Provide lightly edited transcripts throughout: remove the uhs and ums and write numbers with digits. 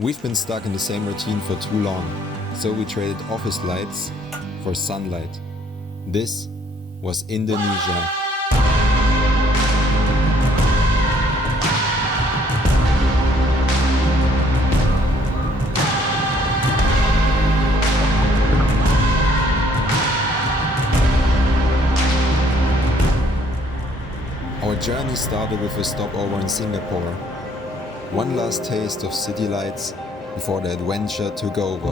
We've been stuck in the same routine for too long, so we traded office lights for sunlight. This was Indonesia. Our journey started with a stopover in Singapore. One last taste of city lights before the adventure took over.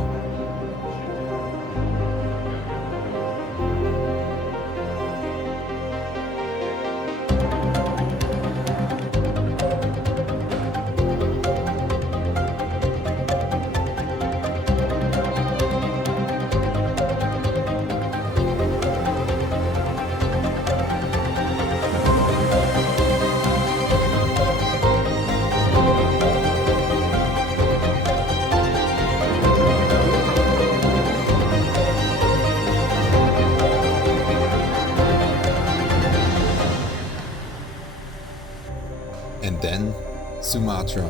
And then Sumatra.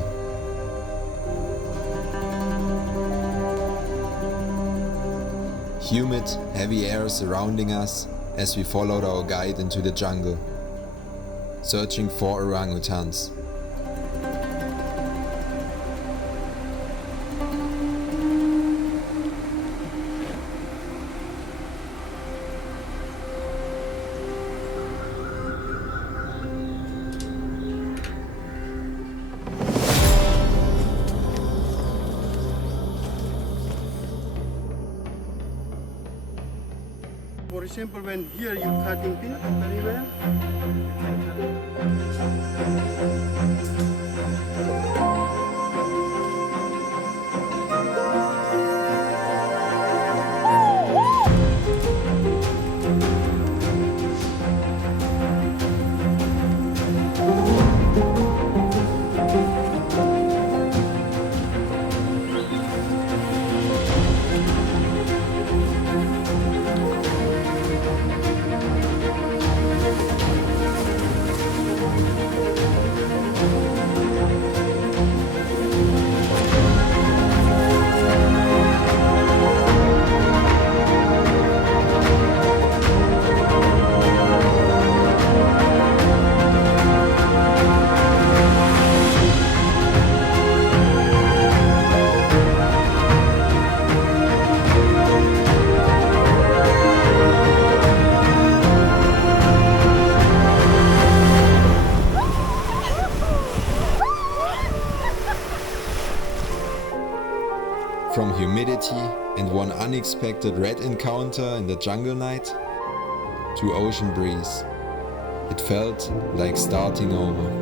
Humid, heavy air surrounding us as we followed our guide into the jungle, searching for orangutans. For example, when here you cutting pin very well. From humidity and one unexpected rat encounter in the jungle night to ocean breeze, it felt like starting over.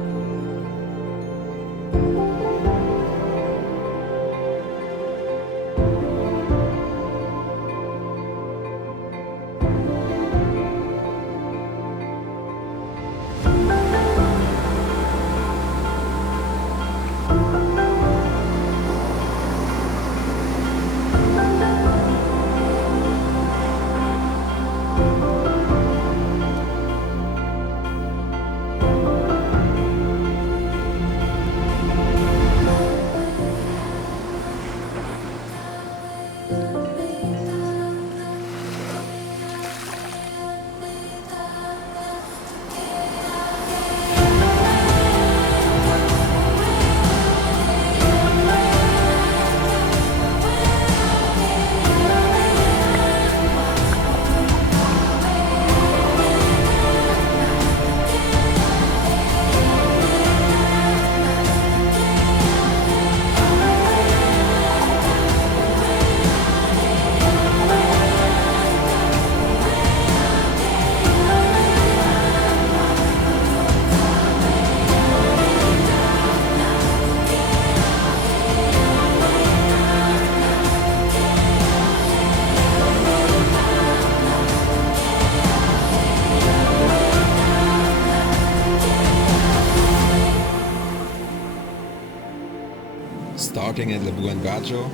Starting at Labuan Bajo,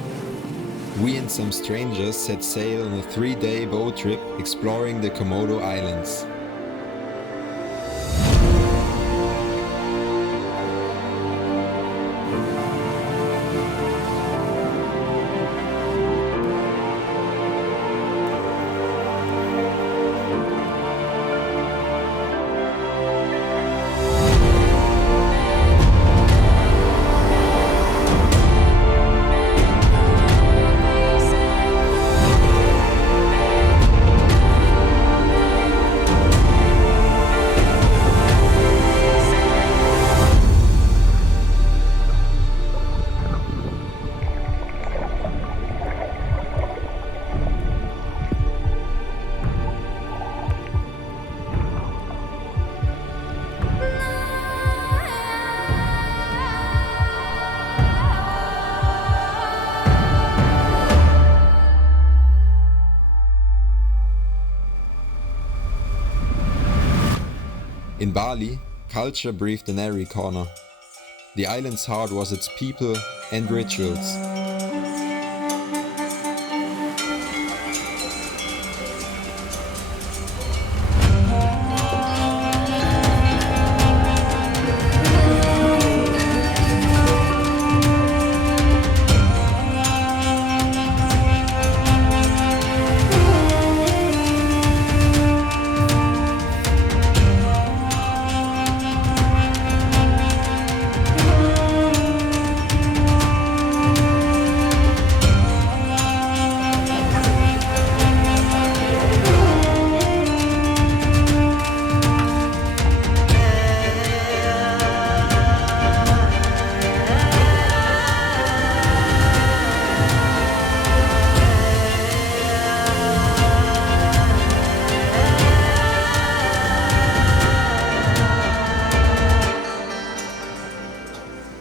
we and some strangers set sail on a 3-day boat trip exploring the Komodo Islands. In Bali, culture breathed in every corner. The island's heart was its people and rituals.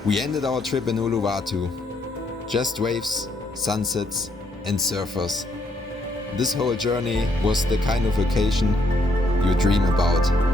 We ended our trip in Uluwatu. Just waves, sunsets and surfers. This whole journey was the kind of vacation you dream about.